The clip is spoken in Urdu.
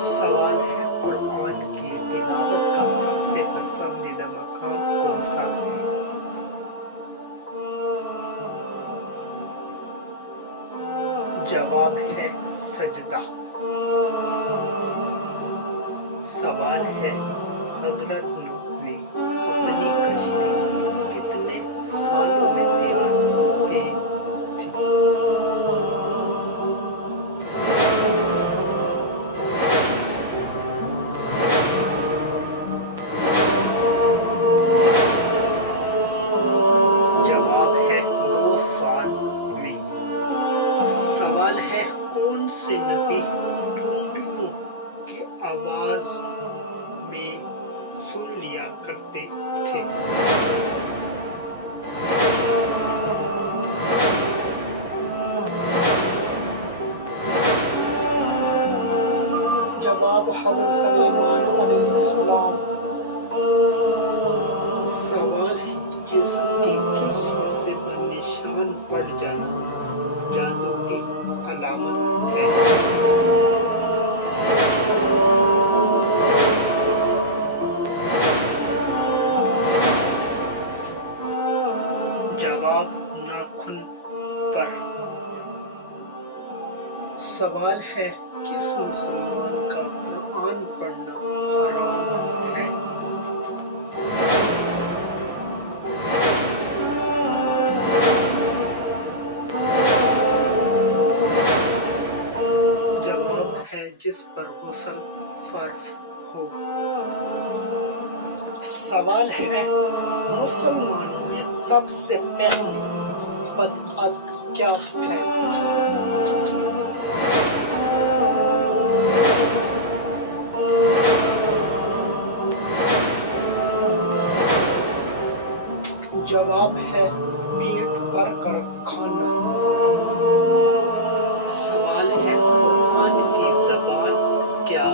سوال ہے قرآن کی تلاوت کا سب سے پسندیدہ مقام کون سا ہے؟ جواب ہے سجدہ۔ سوال ہے حضرت نوح نے اپنی کشتی کتنے سالوں میں تیار کی تھی؟ جواب ہے 2 سال میں۔ سوال ہے کون سے نبی ٹھنڈیوں کی آواز میں سن لیا کرتے تھے؟ جواب حضرت سلیمان علیہ السلام۔ سوال ہے جسم کی کس حصے پر نشان پڑ جانا جادو کی علامت ہے؟ جواب ناخن پر۔ سوال ہے کس مسلمان کا قرآن پڑھنا حرام ہے؟ جواب ہے جس پر غسل فرض ہو۔ سوال ہے مسلمانوں میں سب سے پہلی بدعت کیا ہے؟ جواب ہے پیٹ بھر کر کھانا۔ سوال ہے قرآن کی زبان کیا